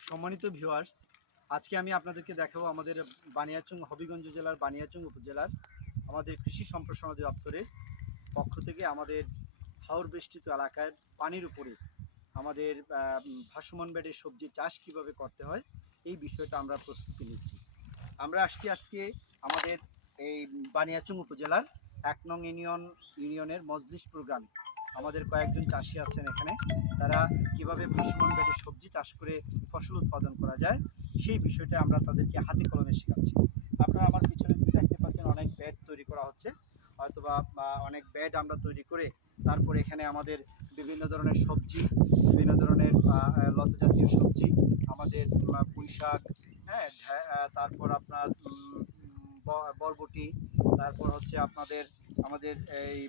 সম্মানিত ভিউয়ার্স, আজকে আমি আপনাদেরকে দেখাবো আমাদের বানিয়াচং হবিগঞ্জ জেলার বানিয়াচং উপজেলার আমাদের কৃষি সম্প্রসারণ দপ্তরের পক্ষ থেকে আমাদের হাওর বেষ্টিত এলাকায় পানির উপরে আমাদের ভাসমান বেডের সবজি চাষ কিভাবে করতে হয় এই বিষয়টা আমরা প্রস্তুতি নিচ্ছি। আমরা আসছি আজকে আমাদের এই বানিয়াচং উপজেলার ১ নং ইউনিয়নের মজলিশপুর গ্রামে। আমাদের কয়েকজন চাষি আছেন এখানে, তারা কিভাবে ভাসমান বেডে সবজি চাষ করে ফসল উৎপাদন করা যায় সেই বিষয়টা আমরা তাদেরকে হাতে কলমে শেখাচ্ছি। আপনারা আমার পিছনে দেখতে পাচ্ছেন অনেক বেড তৈরি করা হচ্ছে, হয়তোবা অনেক বেড আমরা তৈরি করে তারপরে এখানে আমাদের বিভিন্ন ধরনের সবজি, বিভিন্ন ধরনের লতা জাতীয় সবজি, আমাদের পুঁই শাক, হ্যাঁ, তারপর আপনার বরবটি, তারপর হচ্ছে আমাদের এই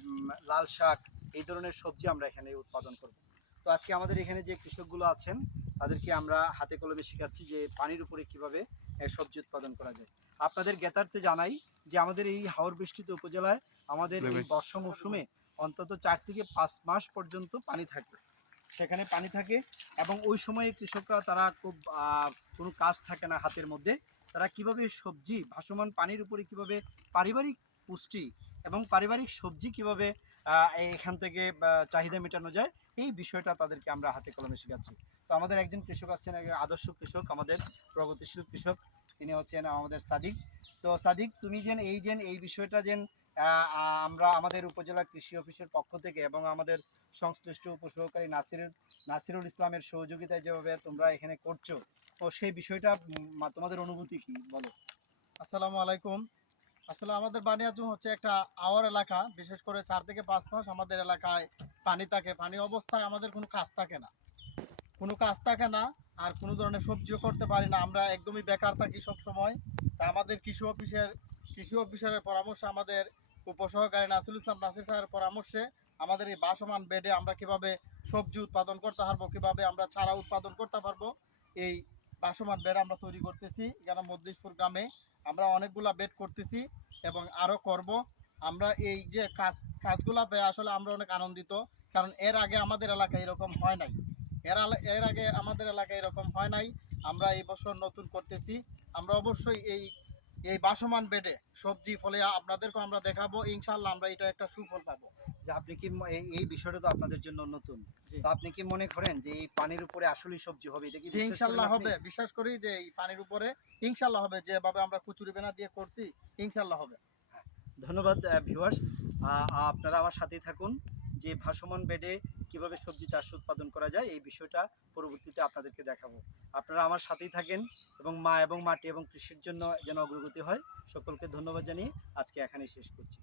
লাল শাক, এই ধরনের সবজি আমরা এখানে উৎপাদন করব। তো আজকে আমাদের এখানে যে কৃষকগুলো আছেন তাদেরকে আমরা হাতে কলমে শেখাচ্ছি যে পানির উপরে কিভাবে সবজি উৎপাদন করা যায়। আপনাদের জ্ঞাতার্থে জানাই যে আমাদের এই হাওর বেষ্টিত উপজেলায় আমাদের এই বর্ষা মৌসুমে অন্তত 4 থেকে 5 মাস পর্যন্ত পানি থাকে, সেখানে পানি থাকে এবং ওই সময়ে কৃষকরা তারা খুব কোনো কাজ থাকে না হাতের মধ্যে, তারা কিভাবে সবজি ভাসমান পানির উপরে কিভাবে পারিবারিক পুষ্টি এবং পারিবারিক সবজি কিভাবে এখান থেকে চাহিদা মেটানো যায় এই বিষয়টা তাদেরকে আমরা হাতে কলমে শেখাচ্ছি। তো আমাদের একজন কৃষক আছেন, আদর্শ কৃষক, আমাদের প্রগতিশীল কৃষক, তিনি হচ্ছেন আমাদের সাদিক। তো সাদিক, তুমি এই বিষয়টা আমরা আমাদের উপজেলা কৃষি অফিসের পক্ষ থেকে এবং আমাদের সংশ্লিষ্ট উপসহকারী নাসিরুল ইসলামের সহযোগিতায় যেভাবে তোমরা এখানে করছো, তো সেই বিষয়টা তোমাদের অনুভূতি কি বলো? আসসালামু আলাইকুম। আসলে আমাদের বানিয়াচং হচ্ছে একটা আওয়ার এলাকা। বিশেষ করে 4 থেকে 5 মাস আমাদের এলাকায় পানি থাকে। পানি অবস্থায় আমাদের কোনো কাজ থাকে না। আর কোনো ধরনের সবজিও করতে পারি না। আমরা একদমই বেকার থাকি সবসময়। তা আমাদের কৃষি অফিসারের পরামর্শে, আমাদের উপসহকারী নাসিরুল ইসলাম নাসির স্যারের পরামর্শে আমাদের এই ভাসমান বেডে আমরা কীভাবে সবজি উৎপাদন করতে পারবো, কীভাবে আমরা চারা উৎপাদন করতে পারবো, এই ভাসমান বেড আমরা তৈরি করতেছি এখানে মজলিশপুর গ্রামে। আমরা অনেকগুলা বেড করতেছি এবং আরও করব। আমরা এই যে কাজগুলা পেয়ে আসলে আমরা অনেক আনন্দিত, কারণ এর আগে আমাদের এলাকায় এরকম হয় নাই। এর আগে আমাদের এলাকায় এরকম হয় নাই। আমরা এই বছর নতুন করতেছি। আমরা অবশ্যই এই এই ভাসমান বেডে সবজি ফলে আপনাদেরকে আমরা দেখাবো, ইনশাল্লাহ আমরা এটা একটা সুফল পাবো। যে আপনি কি এই বিষয়টা তো আপনাদের জন্য নতুন, তো আপনি কি মনে করেন যে এই পানির উপরে আসলেই সবজি হবে? এটা কি ইনশাল্লাহ হবে, বিশ্বাস করি যে এই পানির উপরে ইনশাল্লাহ হবে। যেভাবে আমরা কুচুরি বেনা দিয়ে করছি ইনশাল্লাহ হবে। হ্যাঁ, ধন্যবাদ ভিউয়ার্স। আপনারা আমার সাথেই থাকুন যে ভাসমান বেডে কিভাবে সবজি চাষ উৎপাদন করা যায় এই বিষয়টা পরবর্তীতে আপনাদেরকে দেখাবো। আপনারা আমার সাথেই থাকেন এবং মাটি এবং কৃষির জন্য যেন অগ্রগতি হয়। সকলকে ধন্যবাদ জানিয়ে আজকে এখানেই শেষ করছি।